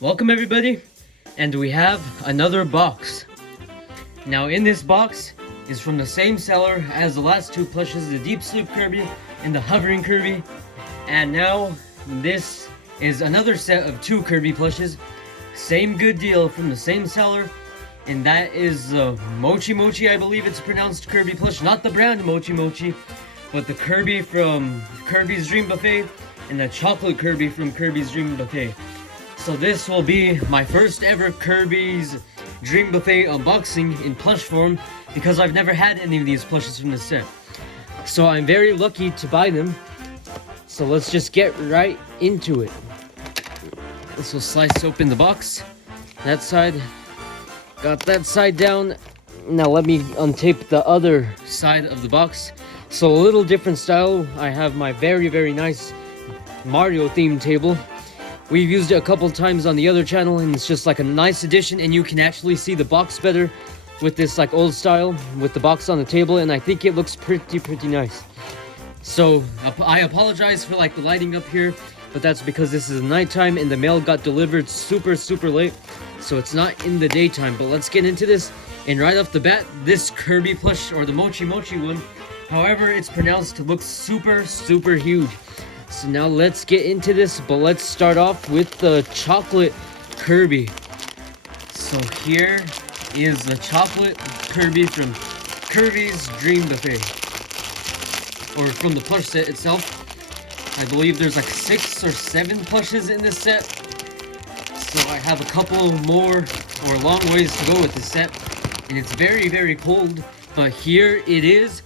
Welcome everybody, and we have another box. Now in this box is from the same seller as the last two plushes, the Deep Sleep Kirby and the Hovering Kirby. And now this is another set of two Kirby plushes. Same good deal from the same seller, and that is Mochi, I believe it's pronounced, Kirby plush. Not the brand Mochi, but the Kirby from Kirby's Dream Buffet and the chocolate Kirby from Kirby's Dream Buffet. So this will be my first ever Kirby's Dream Buffet unboxing in plush form, because I've never had any of these plushes from the set. So I'm very lucky to buy them. So let's just get right into it. This will slice open the box. That side, got that side down. Now let me untape the other side of the box. So a little different style. I have my very nice Mario themed table. We've used it a couple times on the other channel, and it's just like a nice addition, and you can actually see the box better with this like old style with the box on the table, and I think it looks pretty nice. So I apologize for like the lighting up here, but that's because this is nighttime and the mail got delivered super late, so it's not in the daytime. But let's get into this. And right off the bat, this Kirby plush, or the Mochi one, however it's pronounced, looks super huge. So now let's get into this, but let's start off with the chocolate Kirby. So here is the chocolate Kirby from Kirby's Dream Buffet, or from the plush set itself. I believe there's like 6 or 7 plushes in this set, so I have a couple more or long ways to go with this set, and it's very cold, but here it is.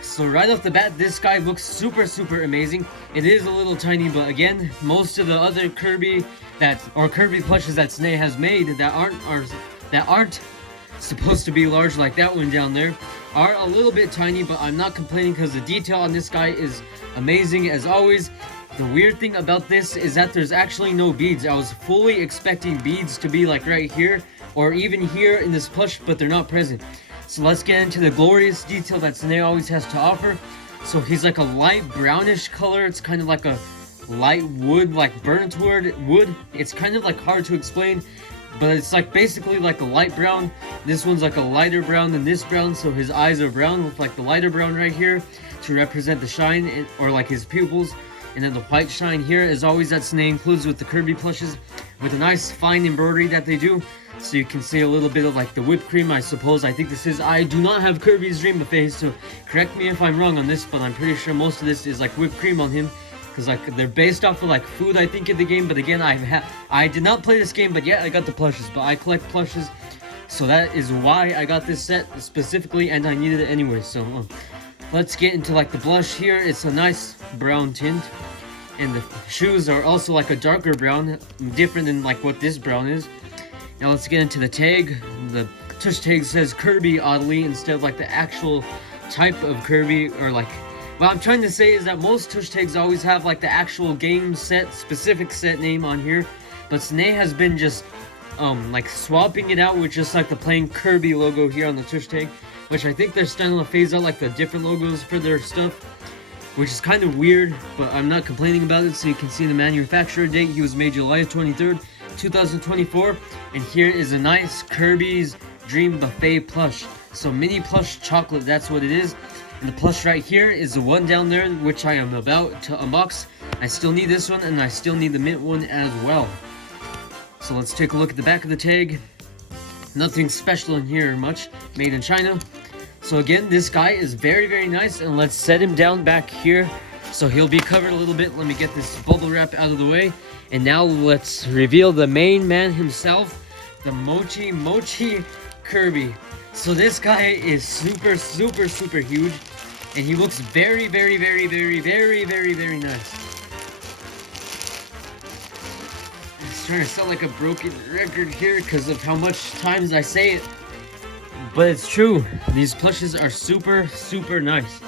So right off the bat, this guy looks super amazing. It is a little tiny, but again, most of the other Kirby Kirby plushes that Sanei has made that aren't supposed to be large, like that one down there, are a little bit tiny, but I'm not complaining because the detail on this guy is amazing as always. The weird thing about this is that there's actually no beads. I was fully expecting beads to be like right here or even here in this plush, but they're not present. So let's get into the glorious detail that Sanei always has to offer. So he's like a light brownish color. It's kind of like a light wood, like burnt wood. It's kind of like hard to explain, but it's like basically like a light brown. This one's like a lighter brown than this brown, so his eyes are brown with like the lighter brown right here to represent the shine, or like his pupils. And then the white shine here, as always, that Sanei includes with the Kirby plushes, with a nice fine embroidery that they do. So you can see a little bit of like the whipped cream, I suppose. I think this is, I do not have Kirby's Dream Buffet, so correct me if I'm wrong on this, but I'm pretty sure most of this is like whipped cream on him, because like they're based off of like food, I think, in the game. But again, I did not play this game, but yeah, I got the plushes, but I collect plushes, so that is why I got this set specifically, and I needed it anyway. So let's get into like the blush here. It's a nice brown tint, and the shoes are also like a darker brown, different than like what this brown is. Now let's get into the tag. The tush tag says Kirby, oddly, instead of like the actual type of Kirby, or like, what I'm trying to say is that most tush tags always have like the actual game set, specific set name on here, but Sanei has been just like swapping it out with just like the plain Kirby logo here on the tush tag, which I think they're starting to phase out like the different logos for their stuff, which is kind of weird, but I'm not complaining about it. So you can see the manufacturer date. He was made July 23rd, 2024, and here is a nice Kirby's Dream Buffet plush. So mini plush chocolate, that's what it is. And the plush right here is the one down there, which I am about to unbox. I still need this one, and I still need the mint one as well. So let's take a look at the back of the tag. Nothing special in here much, made in China. So again, this guy is very nice, and let's set him down back here so he'll be covered a little bit. Let me get this bubble wrap out of the way, and now let's reveal the main man himself, the Mochi Kirby. So this guy is super huge, and he looks very nice. It's trying to sound like a broken record here because of how much times I say it, but it's true. These plushes are super nice.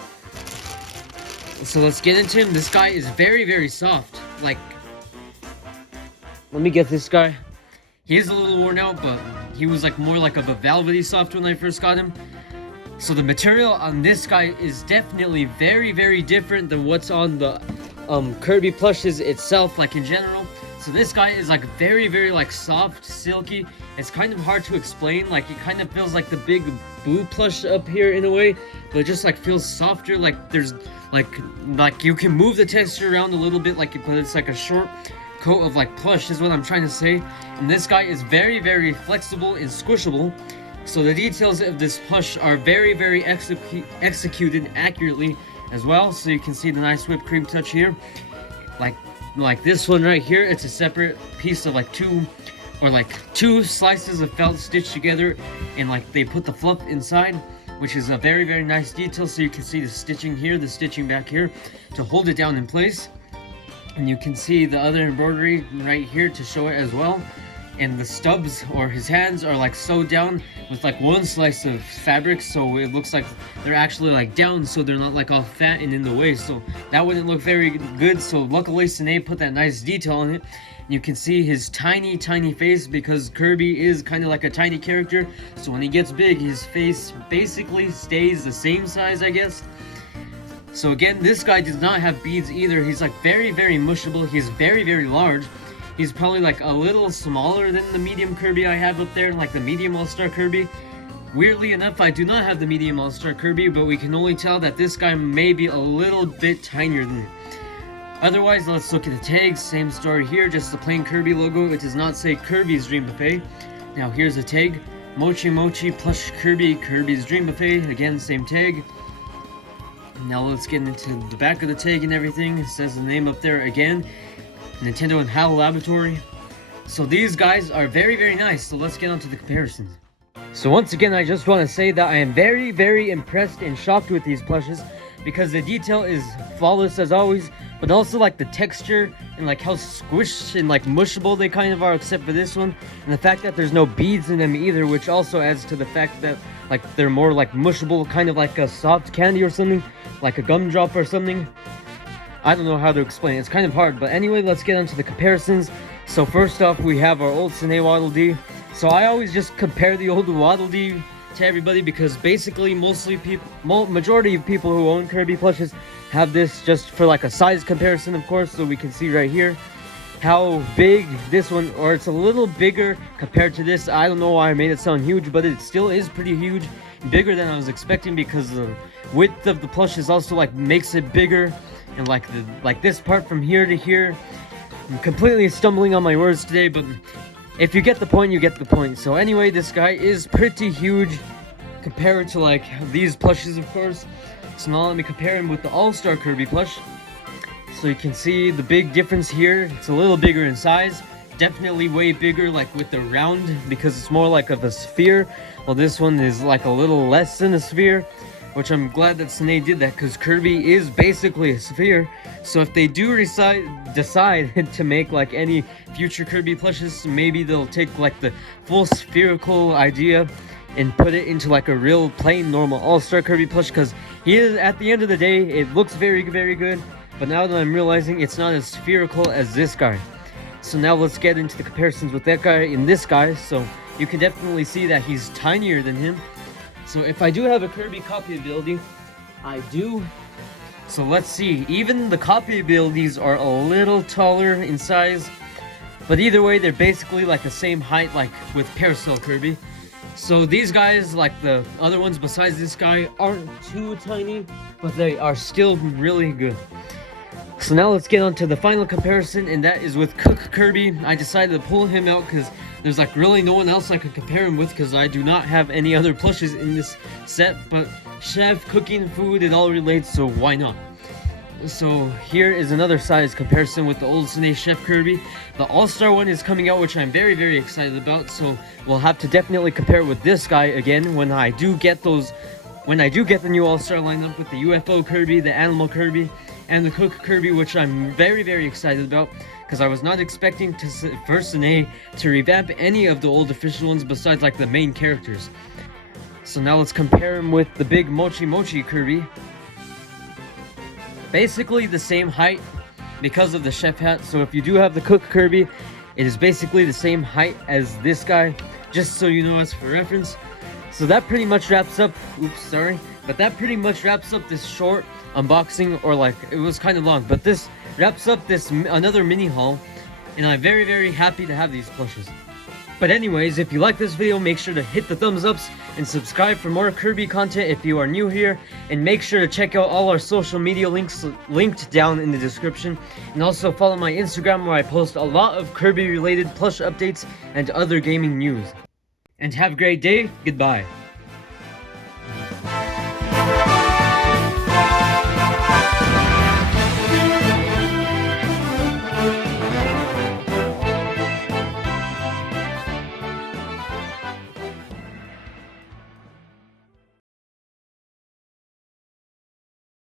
So let's get into him. This guy is very soft. Like, let me get this guy. He is a little worn out, but he was like more like of a velvety soft when I first got him. So the material on this guy is definitely very different than what's on the Kirby plushes itself, like in general. So this guy is like very like soft, silky. It's kind of hard to explain. Like it kind of feels like the big Boo plush up here in a way, but it just like feels softer. Like there's like you can move the texture around a little bit, but it's like a short coat of like plush is what I'm trying to say. And this guy is very flexible and squishable. So the details of this plush are very executed accurately as well. So you can see the nice whipped cream touch here. Like this one right here, it's a separate piece of like two slices of felt stitched together, and like they put the fluff inside, which is a very nice detail. So you can see the stitching here, the stitching back here to hold it down in place. And you can see the other embroidery right here to show it as well. And the stubs or his hands are like sewed down with like one slice of fabric, so it looks like they're actually like down, so they're not like all fat and in the way, so that wouldn't look very good. So luckily Sanei put that nice detail on it. You can see his tiny face, because Kirby is kind of like a tiny character, so when he gets big his face basically stays the same size, I guess. So again, this guy does not have beads either. He's like very mushable. He's very large. He's probably like a little smaller than the medium Kirby I have up there, like the medium All-Star Kirby. Weirdly enough, I do not have the medium All-Star Kirby, but we can only tell that this guy may be a little bit tinier than it. Otherwise, let's look at the tags. Same story here, just the plain Kirby logo. It does not say Kirby's Dream Buffet. Now here's the tag. Mochi Plush Kirby's Dream Buffet. Again, same tag. Now let's get into the back of the tag and everything. It says the name up there again. Nintendo and HAL Laboratory. So these guys are very nice, so let's get on to the comparisons. So once again, I just want to say that I am very impressed and shocked with these plushes, because the detail is flawless as always, but also like the texture and like how squished and like mushable they kind of are, except for this one, and the fact that there's no beads in them either, which also adds to the fact that like they're more like mushable, kind of like a soft candy or something, like a gumdrop or something. I don't know how to explain it. It's kind of hard, but anyway, let's get into the comparisons. So first off, we have our old Sanei Waddle Dee. So I always just compare the old Waddle Dee to everybody, because basically majority of people who own Kirby plushes have this just for like a size comparison, of course. So we can see right here how big this one, or it's a little bigger compared to this. I don't know why I made it sound huge, but it still is pretty huge, bigger than I was expecting, because the width of the plush is also like makes it bigger. And like this part from here to here, I'm completely stumbling on my words today, but if you get the point, you get the point. So anyway, this guy is pretty huge compared to like these plushes, of course. So now let me compare him with the All-Star Kirby plush. So you can see the big difference here. It's a little bigger in size, definitely way bigger like with the round, because it's more like of a sphere, while this one is like a little less than a sphere. Which I'm glad that Sanei did that, because Kirby is basically a sphere. So if they do decide to make like any future Kirby plushes, maybe they'll take like the full spherical idea and put it into like a real plain normal All-Star Kirby plush, because he is, at the end of the day, it looks very good. But now that I'm realizing it's not as spherical as this guy. So now let's get into the comparisons with that guy and this guy. So you can definitely see that he's tinier than him. So if I do have a Kirby copy ability, I do. So let's see, even the copy abilities are a little taller in size, but either way, they're basically like the same height, like with Parasol Kirby. So these guys, like the other ones besides this guy, aren't too tiny, but they are still really good. So now let's get on to the final comparison, and that is with Cook Kirby. I decided to pull him out because there's like really no one else I could compare him with, because I do not have any other plushes in this set, but chef, cooking, food, it all relates, so why not? So here is another size comparison with the old Sanei Chef Kirby. The All-Star one is coming out, which I'm very excited about, so we'll have to definitely compare it with this guy again when I do get the new All-Star lineup with the UFO Kirby, the Animal Kirby, and the Cook Kirby, which I'm very excited about, because I was not expecting for Sanei to revamp any of the old official ones besides like the main characters. So now let's compare him with the big Mochi Kirby. Basically the same height because of the chef hat. So if you do have the Cook Kirby, it is basically the same height as this guy, just so you know, as for reference. So that pretty much wraps up, but that pretty much wraps up this short unboxing, or like, it was kind of long, but this wraps up this another mini haul and I'm very, very happy to have these plushes. But anyways, if you like this video, make sure to hit the thumbs ups and subscribe for more Kirby content if you are new here, and make sure to check out all our social media links linked down in the description, and also follow my Instagram where I post a lot of Kirby related plush updates and other gaming news. And have a great day, goodbye.